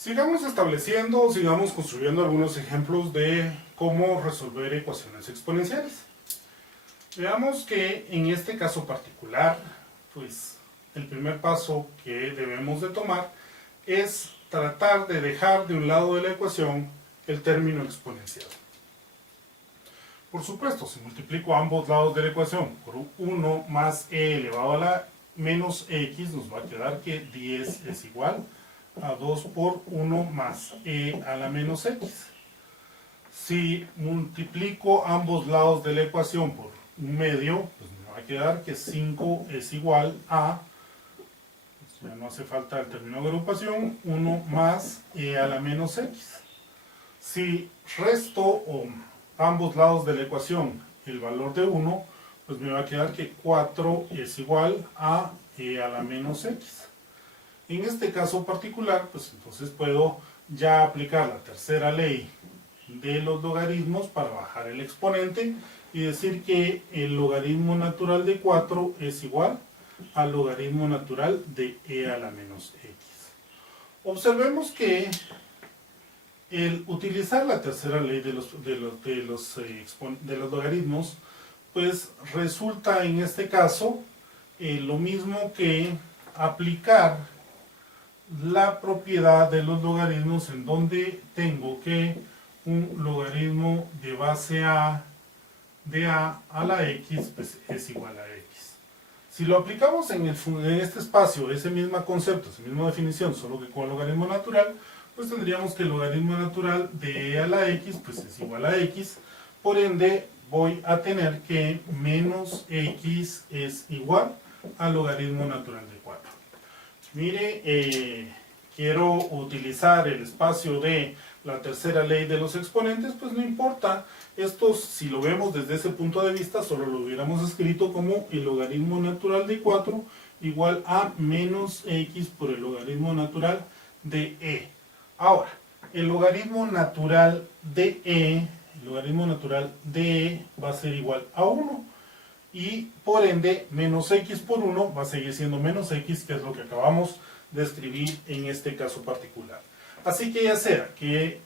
Sigamos estableciendo, sigamos construyendo algunos ejemplos de cómo resolver ecuaciones exponenciales. Veamos que en este caso particular, pues el primer paso que debemos de tomar es tratar de dejar de un lado de la ecuación el término exponencial. Por supuesto, si multiplico ambos lados de la ecuación por 1 más e elevado a la menos x, nos va a quedar que 10 es igual a 2 por 1 más e a la menos x. Si multiplico ambos lados de la ecuación por un medio, pues me va a quedar que 5 es igual a, pues ya no hace falta el término de agrupación, 1 más e a la menos x. Si resto ambos lados de la ecuación el valor de 1, pues me va a quedar que 4 es igual a e a la menos x. En este caso particular, pues entonces puedo ya aplicar la tercera ley de los logaritmos para bajar el exponente y decir que el logaritmo natural de 4 es igual al logaritmo natural de e a la menos x. Observemos que el utilizar la tercera ley de los logaritmos, pues resulta en este caso lo mismo que aplicar la propiedad de los logaritmos, en donde tengo que un logaritmo de base a de a la x pues es igual a x. Si lo aplicamos en este espacio, ese mismo concepto, esa misma definición, solo que con el logaritmo natural, pues tendríamos que el logaritmo natural de e a la x pues es igual a x. Por ende voy a tener que menos x es igual al logaritmo natural de 4. Mire, quiero utilizar el espacio de la tercera ley de los exponentes, pues no importa. Esto, si lo vemos desde ese punto de vista, solo lo hubiéramos escrito como el logaritmo natural de 4 igual a menos x por el logaritmo natural de e. Ahora, el logaritmo natural de e va a ser igual a 1. Y por ende, menos x por 1 va a seguir siendo menos x, que es lo que acabamos de escribir en este caso particular. Así que ya sea que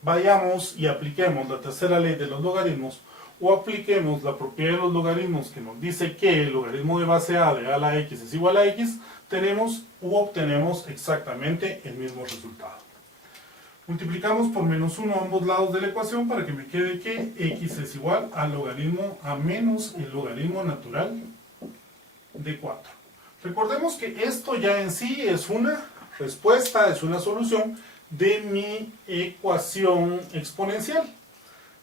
vayamos y apliquemos la tercera ley de los logaritmos, o apliquemos la propiedad de los logaritmos que nos dice que el logaritmo de base a de a la x es igual a x, tenemos u obtenemos exactamente el mismo resultado. Multiplicamos por menos 1 ambos lados de la ecuación para que me quede que x es igual al logaritmo a menos el logaritmo natural de 4. Recordemos que esto ya en sí es una respuesta, es una solución de mi ecuación exponencial.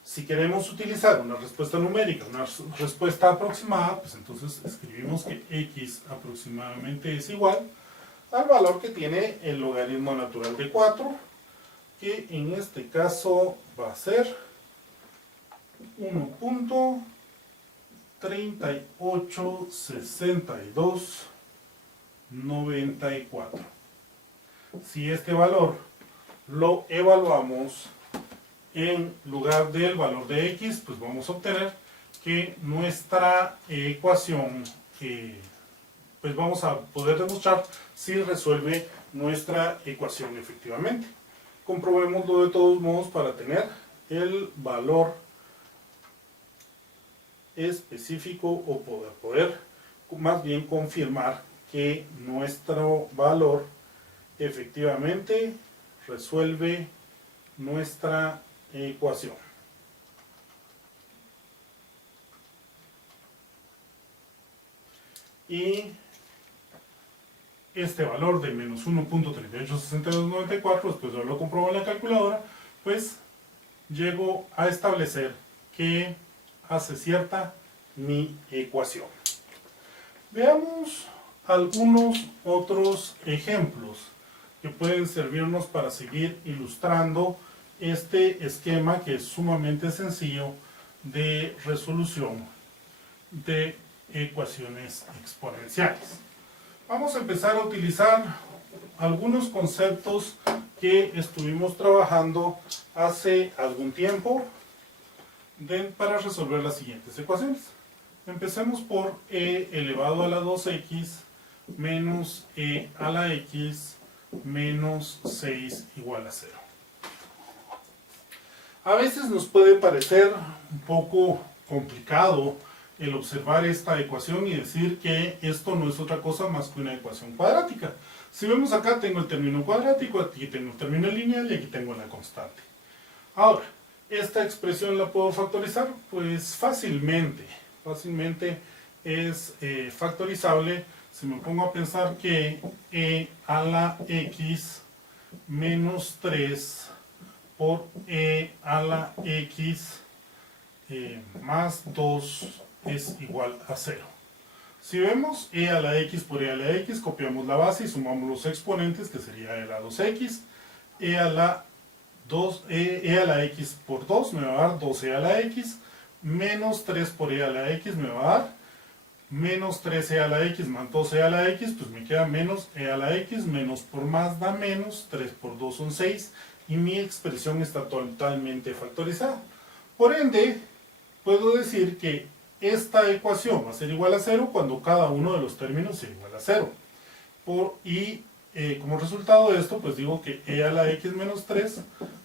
Si queremos utilizar una respuesta numérica, una respuesta aproximada, pues entonces escribimos que x aproximadamente es igual al valor que tiene el logaritmo natural de 4, que en este caso va a ser 1.386294. Si este valor lo evaluamos en lugar del valor de x, pues vamos a obtener que nuestra ecuación, pues vamos a poder demostrar si resuelve nuestra ecuación efectivamente. Comprobémoslo de todos modos para tener el valor específico, o poder más bien confirmar que nuestro valor efectivamente resuelve nuestra ecuación. Y este valor de menos 1.386294, después de haberlo comprobado en la calculadora, pues llego a establecer que hace cierta mi ecuación. Veamos algunos otros ejemplos que pueden servirnos para seguir ilustrando este esquema, que es sumamente sencillo, de resolución de ecuaciones exponenciales. Vamos a empezar a utilizar algunos conceptos que estuvimos trabajando hace algún tiempo para resolver las siguientes ecuaciones. Empecemos por e elevado a la 2x menos e a la x menos 6 igual a 0. A veces nos puede parecer un poco complicado el observar esta ecuación y decir que esto no es otra cosa más que una ecuación cuadrática. Si vemos acá tengo el término cuadrático, aquí tengo el término lineal y aquí tengo la constante. Ahora, ¿esta expresión la puedo factorizar? Pues fácilmente es factorizable si me pongo a pensar que e a la x menos 3 por e a la x más 2 es igual a 0. Si vemos e a la x por e a la x, copiamos la base y sumamos los exponentes, que sería e a la 2x, e a la x por 2 me va a dar 2e a la x, menos 3 por e a la x me va a dar menos 3e a la x más 2e a la x, pues me queda menos e a la x, menos por más da menos, 3 por 2 son 6, y mi expresión está totalmente factorizada. Por ende, puedo decir que esta ecuación va a ser igual a 0 cuando cada uno de los términos sea igual a 0. Como resultado de esto, pues digo que e a la x menos 3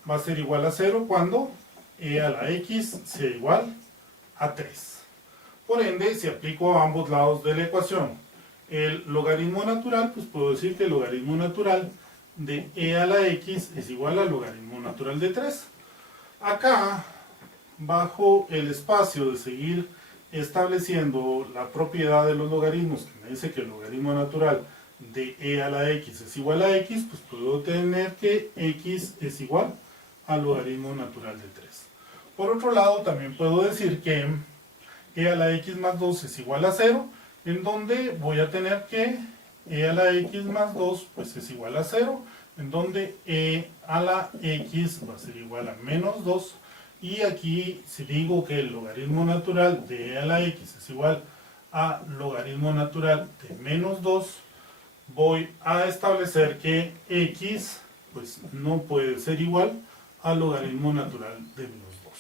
va a ser igual a 0 cuando e a la x sea igual a 3. Por ende, si aplico a ambos lados de la ecuación el logaritmo natural, pues puedo decir que el logaritmo natural de e a la x es igual al logaritmo natural de 3. Acá, bajo el espacio de seguir estableciendo la propiedad de los logaritmos, que me dice que el logaritmo natural de e a la x es igual a x, pues puedo tener que x es igual al logaritmo natural de 3. Por otro lado, también puedo decir que e a la x más 2 es igual a 0, en donde voy a tener que e a la x más 2 pues es igual a 0, en donde e a la x va a ser igual a menos 2, y aquí si digo que el logaritmo natural de e a la x es igual a logaritmo natural de menos 2, voy a establecer que x pues no puede ser igual al logaritmo natural de menos 2.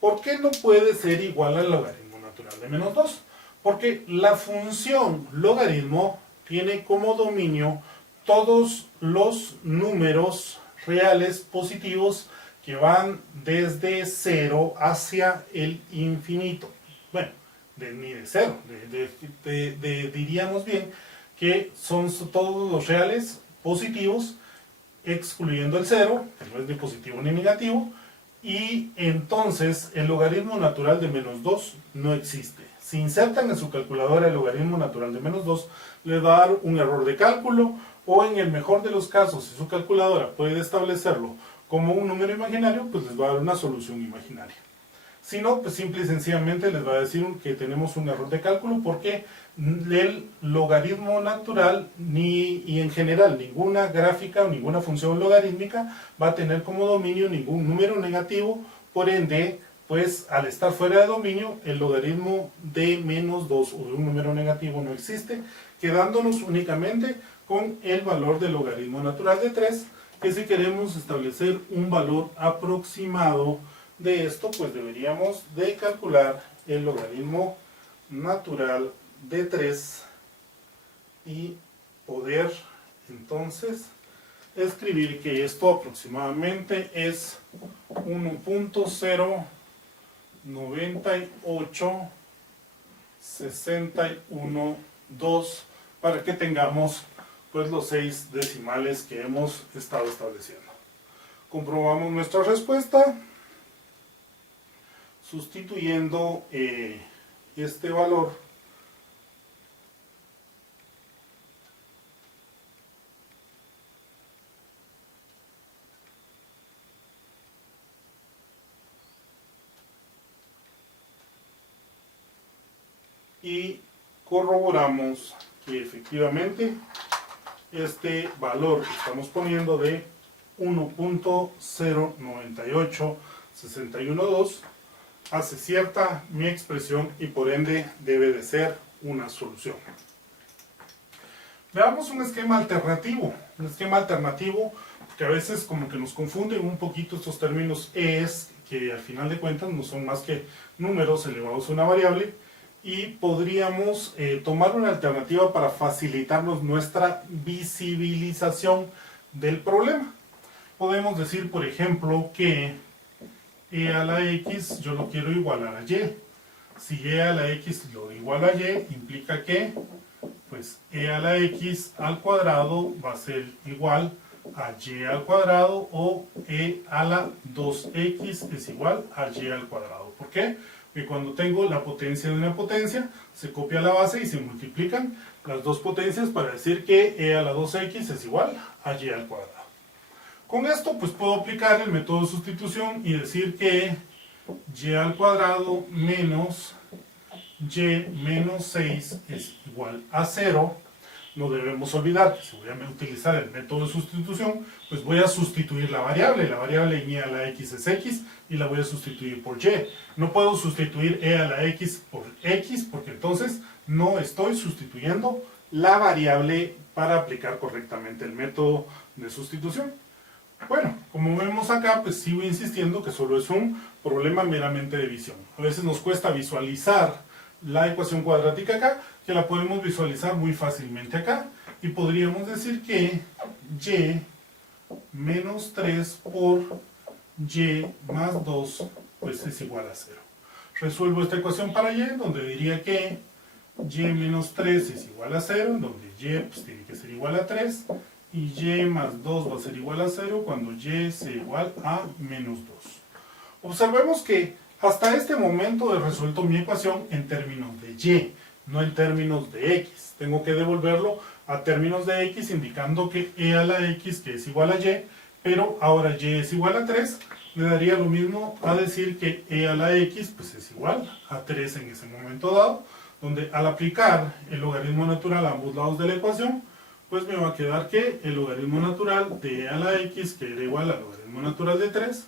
¿Por qué no puede ser igual al logaritmo natural de menos 2? Porque la función logaritmo tiene como dominio todos los números reales positivos que van desde 0 hacia el infinito. Bueno, ni de 0, diríamos bien que son todos los reales positivos, excluyendo el 0, que no es ni positivo ni negativo, y entonces el logaritmo natural de menos 2 no existe. Si insertan en su calculadora el logaritmo natural de menos 2, les va a dar un error de cálculo, o en el mejor de los casos, si su calculadora puede establecerlo como un número imaginario, pues les va a dar una solución imaginaria. Si no, pues simple y sencillamente les va a decir que tenemos un error de cálculo porque el logaritmo natural y en general ninguna gráfica o ninguna función logarítmica va a tener como dominio ningún número negativo, por ende, pues al estar fuera de dominio, el logaritmo de menos 2 o de un número negativo no existe, quedándonos únicamente con el valor del logaritmo natural de 3, que si queremos establecer un valor aproximado de esto, pues deberíamos de calcular el logaritmo natural de 3 y poder entonces escribir que esto aproximadamente es 1.09861.2 para que tengamos pues los 6 decimales que hemos estado estableciendo. Comprobamos nuestra respuesta sustituyendo este valor y corroboramos que efectivamente este valor que estamos poniendo de 1.09861.2 hace cierta mi expresión y por ende debe de ser una solución. Veamos un esquema alternativo. Un esquema alternativo que a veces como que nos confunden un poquito estos términos es que al final de cuentas no son más que números elevados a una variable, y podríamos tomar una alternativa para facilitarnos nuestra visibilización del problema. Podemos decir, por ejemplo, que e a la x yo lo quiero igualar a y. Si e a la x lo iguala a y, implica que pues e a la x al cuadrado va a ser igual a y al cuadrado, o e a la 2x es igual a y al cuadrado. ¿Por qué? Porque cuando tengo la potencia de una potencia, se copia la base y se multiplican las dos potencias para decir que e a la 2x es igual a y al cuadrado. Con esto pues puedo aplicar el método de sustitución y decir que y al cuadrado menos y menos 6 es igual a 0. No debemos olvidar que si voy a utilizar el método de sustitución, pues voy a sustituir la variable. La variable en e a la x es x y la voy a sustituir por y. No puedo sustituir e a la x por x porque entonces no estoy sustituyendo la variable para aplicar correctamente el método de sustitución. Bueno, como vemos acá, pues sigo insistiendo que solo es un problema meramente de visión. A veces nos cuesta visualizar la ecuación cuadrática acá, que la podemos visualizar muy fácilmente acá, y podríamos decir que y menos 3 por y más 2 pues es igual a 0. Resuelvo esta ecuación para y, donde diría que y menos 3 es igual a 0, donde y pues tiene que ser igual a 3, y y más 2 va a ser igual a 0 cuando y sea igual a menos 2. Observemos que hasta este momento he resuelto mi ecuación en términos de y, no en términos de x. Tengo que devolverlo a términos de x, indicando que e a la x, que es igual a y, pero ahora y es igual a 3, le daría lo mismo a decir que e a la x pues es igual a 3 en ese momento dado, donde al aplicar el logaritmo natural a ambos lados de la ecuación, pues me va a quedar que el logaritmo natural de e a la x, que era igual al logaritmo natural de 3,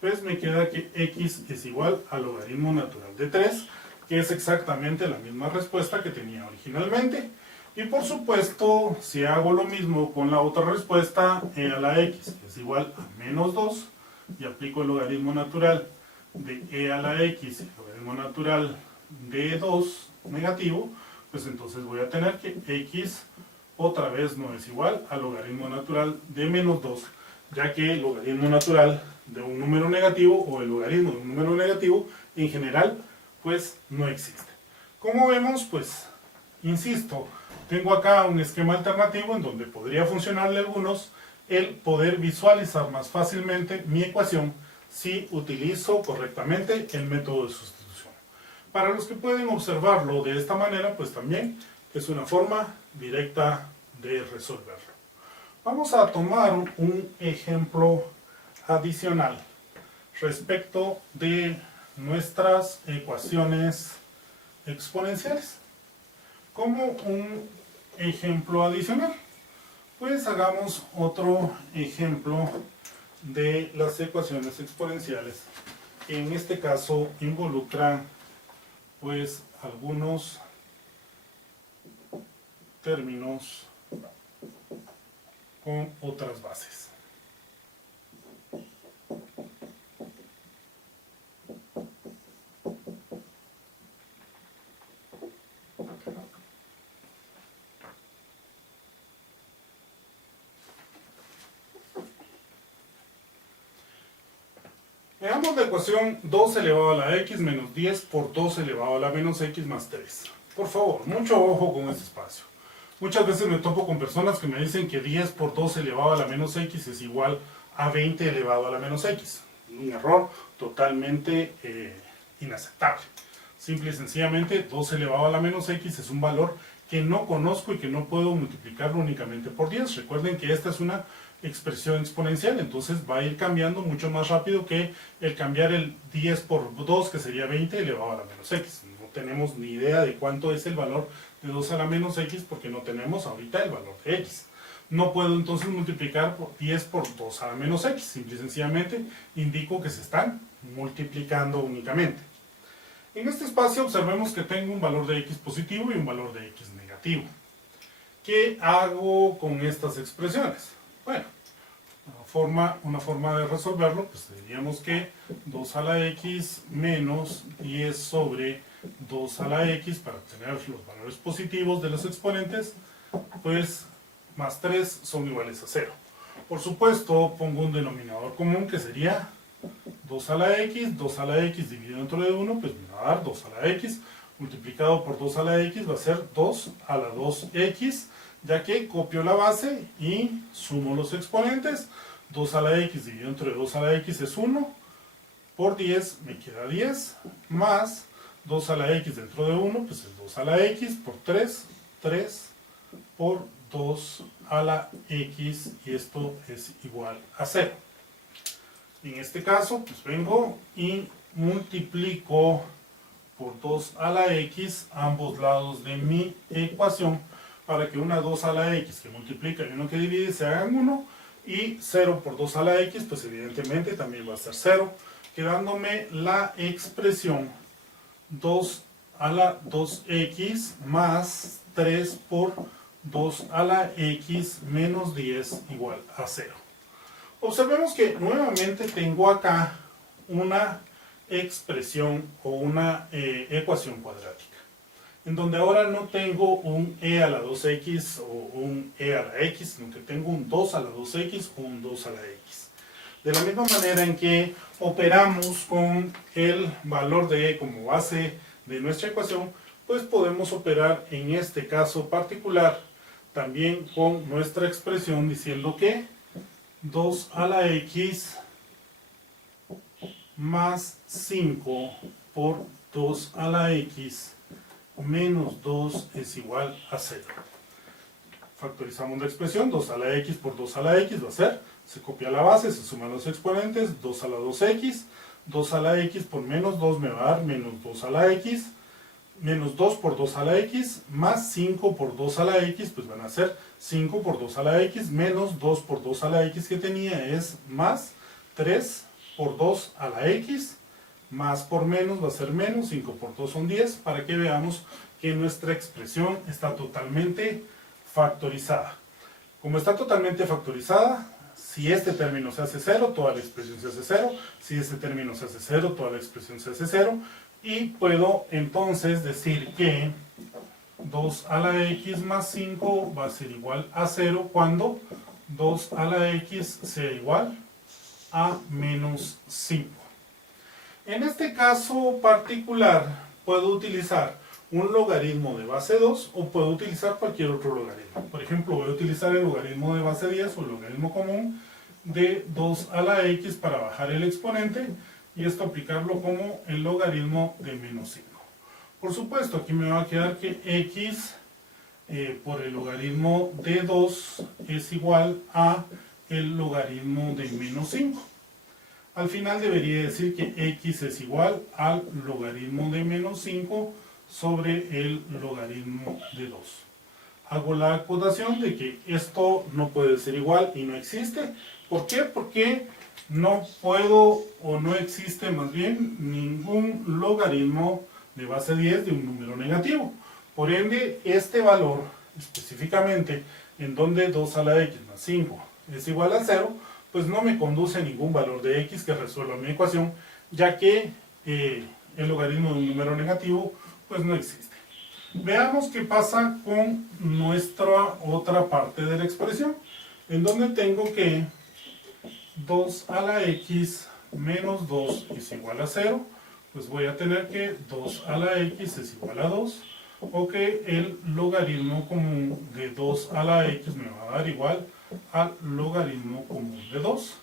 pues me queda que x es igual al logaritmo natural de 3, que es exactamente la misma respuesta que tenía originalmente. Y por supuesto, si hago lo mismo con la otra respuesta, e a la x, que es igual a menos 2, y aplico el logaritmo natural de e a la x, el logaritmo natural de 2 negativo, pues entonces voy a tener que x otra vez no es igual al logaritmo natural de menos 2, ya que el logaritmo natural de un número negativo o el logaritmo de un número negativo en general pues no existe. Como vemos, pues insisto, tengo acá un esquema alternativo en donde podría funcionarle a algunos el poder visualizar más fácilmente mi ecuación si utilizo correctamente el método de sustitución. Para los que pueden observarlo de esta manera, pues también es una forma directa de resolverlo. Vamos a tomar un ejemplo adicional respecto de nuestras ecuaciones exponenciales. Como un ejemplo adicional, pues hagamos otro ejemplo de las ecuaciones exponenciales, que en este caso involucran pues algunos términos con otras bases. Veamos la ecuación 2 elevado a la x menos 10 por 2 elevado a la menos x más 3. Por favor, mucho ojo con este espacio. Muchas veces me topo con personas que me dicen que 10 por 2 elevado a la menos x es igual a 20 elevado a la menos x. Un error totalmente inaceptable. Simple y sencillamente 2 elevado a la menos x es un valor que no conozco y que no puedo multiplicarlo únicamente por 10. Recuerden que esta es una expresión exponencial, entonces va a ir cambiando mucho más rápido que el cambiar el 10 por 2, que sería 20 elevado a la menos x. No tenemos ni idea de cuánto es el valor de 2 a la menos x porque no tenemos ahorita el valor de x. No puedo entonces multiplicar por 10 por 2 a la menos x, simple y sencillamente indico que se están multiplicando únicamente. En este espacio observemos que tengo un valor de x positivo y un valor de x negativo. ¿Qué hago con estas expresiones? Bueno, una forma de resolverlo, pues diríamos que 2 a la x menos 10 sobre 2 a la x para obtener los valores positivos de los exponentes, pues más 3 son iguales a 0. Por supuesto, pongo un denominador común que sería 2 a la x, 2 a la x dividido dentro de 1, pues me va a dar 2 a la x, multiplicado por 2 a la x va a ser 2 a la 2x, ya que copio la base y sumo los exponentes. 2 a la x dividido entre 2 a la x es 1, por 10 me queda 10, más 2 a la x dentro de 1, pues es 2 a la x, por 3, 3 por 2 a la x, y esto es igual a 0. En este caso, pues vengo y multiplico por 2 a la x ambos lados de mi ecuación, para que una 2 a la x que multiplica y uno que divide se hagan 1, y 0 por 2 a la x, pues evidentemente también va a ser 0, quedándome la expresión 2 a la 2x más 3 por 2 a la x menos 10 igual a 0. Observemos que nuevamente tengo acá una expresión o una ecuación cuadrática, en donde ahora no tengo un e a la 2x o un e a la x, sino que tengo un 2 a la 2x o un 2 a la x. De la misma manera en que operamos con el valor de e como base de nuestra ecuación, pues podemos operar en este caso particular también con nuestra expresión diciendo que 2 a la x más 5 por 2 a la x menos 2 es igual a 0. Factorizamos la expresión, 2 a la x por 2 a la x va a ser, se copia la base, se suman los exponentes, 2 a la 2x, 2 a la x por menos 2 me va a dar menos 2 a la x, menos 2 por 2 a la x, más 5 por 2 a la x, pues van a ser 5 por 2 a la x, menos 2 por 2 a la x que tenía es más 3 por 2 a la x, más por menos va a ser menos, 5 por 2 son 10, para que veamos que nuestra expresión está totalmente factorizada. Como está totalmente factorizada, si este término se hace 0, toda la expresión se hace 0, si este término se hace 0, toda la expresión se hace 0, y puedo entonces decir que 2 a la x más 5 va a ser igual a 0 cuando 2 a la x sea igual a menos 5. En este caso particular puedo utilizar un logaritmo de base 2 o puedo utilizar cualquier otro logaritmo. Por ejemplo, voy a utilizar el logaritmo de base 10 o el logaritmo común de 2 a la x para bajar el exponente, y esto aplicarlo como el logaritmo de menos 5. Por supuesto, aquí me va a quedar que x por el logaritmo de 2 es igual a el logaritmo de menos 5. Al final debería decir que x es igual al logaritmo de menos 5 sobre el logaritmo de 2. Hago la acotación de que esto no puede ser igual y no existe. ¿Por qué? Porque no puedo o no existe más bien ningún logaritmo de base 10 de un número negativo. Por ende, este valor específicamente en donde 2 a la x más 5 es igual a 0, pues no me conduce a ningún valor de x que resuelva mi ecuación, ya que el logaritmo de un número negativo pues no existe. Veamos qué pasa con nuestra otra parte de la expresión, en donde tengo que 2 a la x menos 2 es igual a 0, pues voy a tener que 2 a la x es igual a 2, o que el logaritmo común de 2 a la x me va a dar igual al logaritmo común de 2,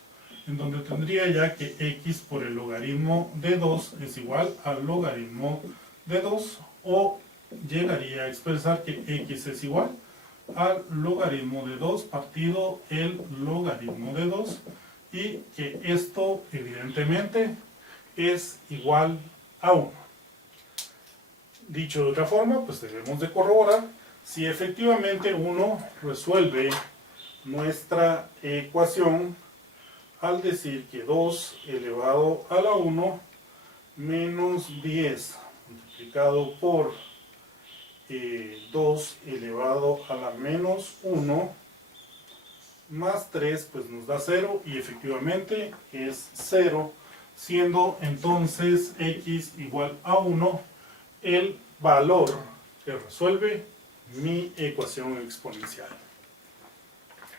en donde tendría ya que x por el logaritmo de 2 es igual al logaritmo de 2, o llegaría a expresar que x es igual al logaritmo de 2 partido el logaritmo de 2, y que esto evidentemente es igual a 1. Dicho de otra forma, pues debemos de corroborar si efectivamente uno resuelve nuestra ecuación al decir que 2 elevado a la 1 menos 10 multiplicado por 2 elevado a la menos 1 más 3 pues nos da 0, y efectivamente es 0, siendo entonces x igual a 1 el valor que resuelve mi ecuación exponencial.